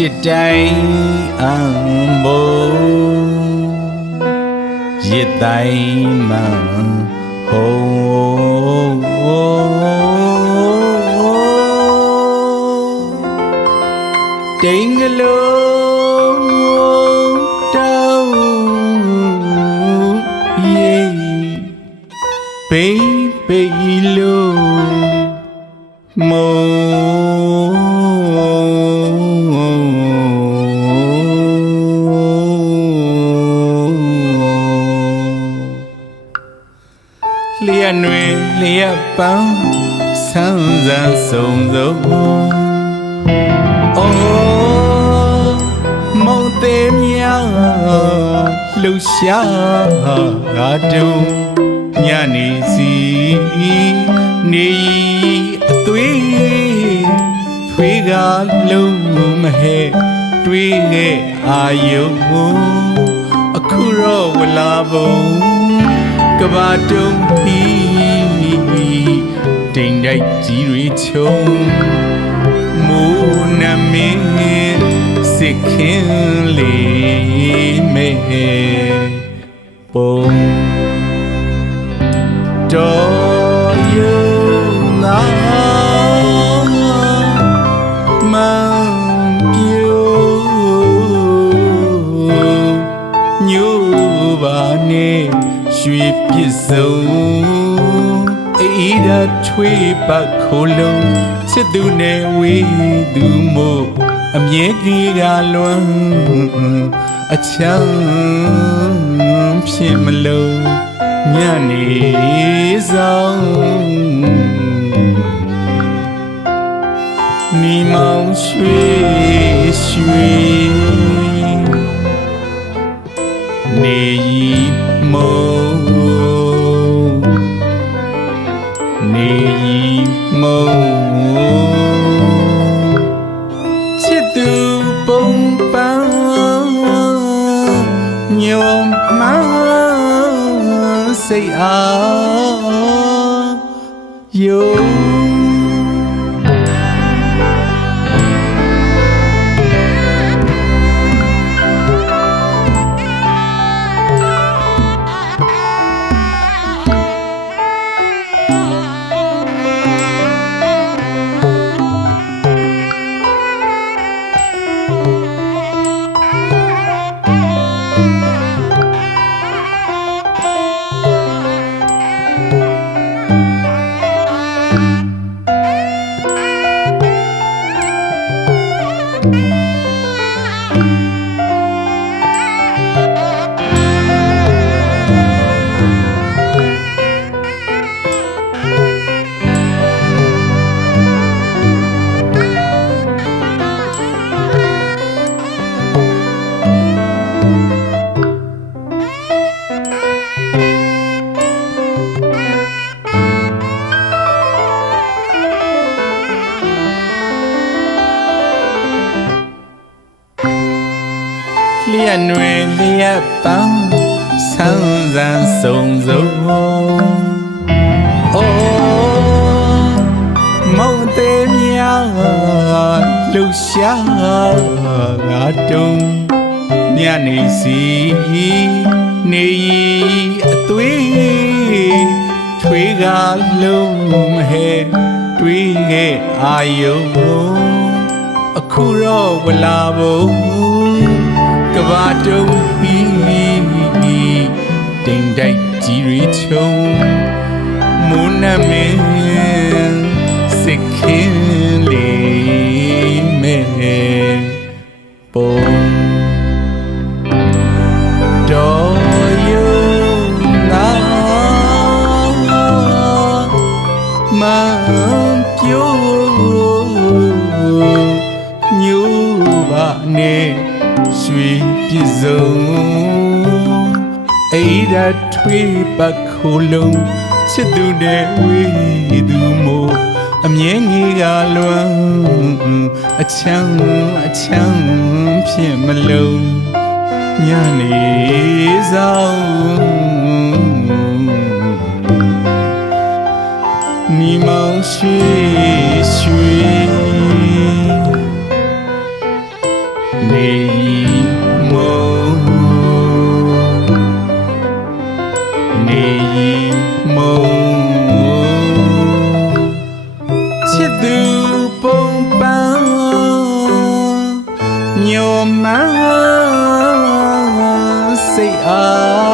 ဖြစ်တိုင်းအံဘိုးရစ်တိုင်းမှဟိုးတိန်ကလေးတောင်းယေဘေးဘေးလို့မောလျက်နွေလျက်ပန်းဆန်းဆန်းဆုံးဆုံးအိုးမုန်သေးများလှူရှာငါတို့ညနေစီနေအသွေးထွေးကလုံးမဟဲ့တွေးခဲ့အာယုံအခုတော့ဝလာပုံကဘာတုံးဟီတိမ်တိုက်ကြီးတွေချုံမိုးနမင်းစစ်ခင်းလေးမဲပုံတော်ယုံနာမန်ပြိုညိုပါနေရွှေပြစ်စုံအေးဓာထွေးပတ်ခိုးလုံးချစ်သူနဲ့ဝေးသူမို့အမြဲကြီးကလွမ်းအချမ်းဖြစ်မလို့ညနေဆောင်နီမောင်ရွှေရွှေနေရီမုံနေရီမုံချစ်သူပုံပန်းညောမစိတ်အားယုံလျက်နွေလျက်ပန်းဆန်းဆန်းဆုံးဆုံးအိုးမုန်သေးများလှူရှာငါတုံးညနေစီနေအသွေးထွေးကလုံးမဟဲ့တွေးခဲ့အာယုံအခုတော့ဝလာပုံကဘာတုံးဟီတိမ်တိုက်ကြီးတွေချုံမိုးနမင်းစစ်ခင်းလေးမဲပုံတော်ယုံနာမန်ပြိုညိုပါနေရွှေပြည့်စုံအေးဓာထွေးပတ်ခိုးလုံးချစ်သူနဲ့ဝေးသူမို့အမြဲကြီးကလွမ်းအချမ်းဖြစ်မလုံးညနေဆောင်နီမောင်ရွှေရွှေ နေမုံနေမုံချစ်သူပုံပန်းညိုမှန်းစိတ်အား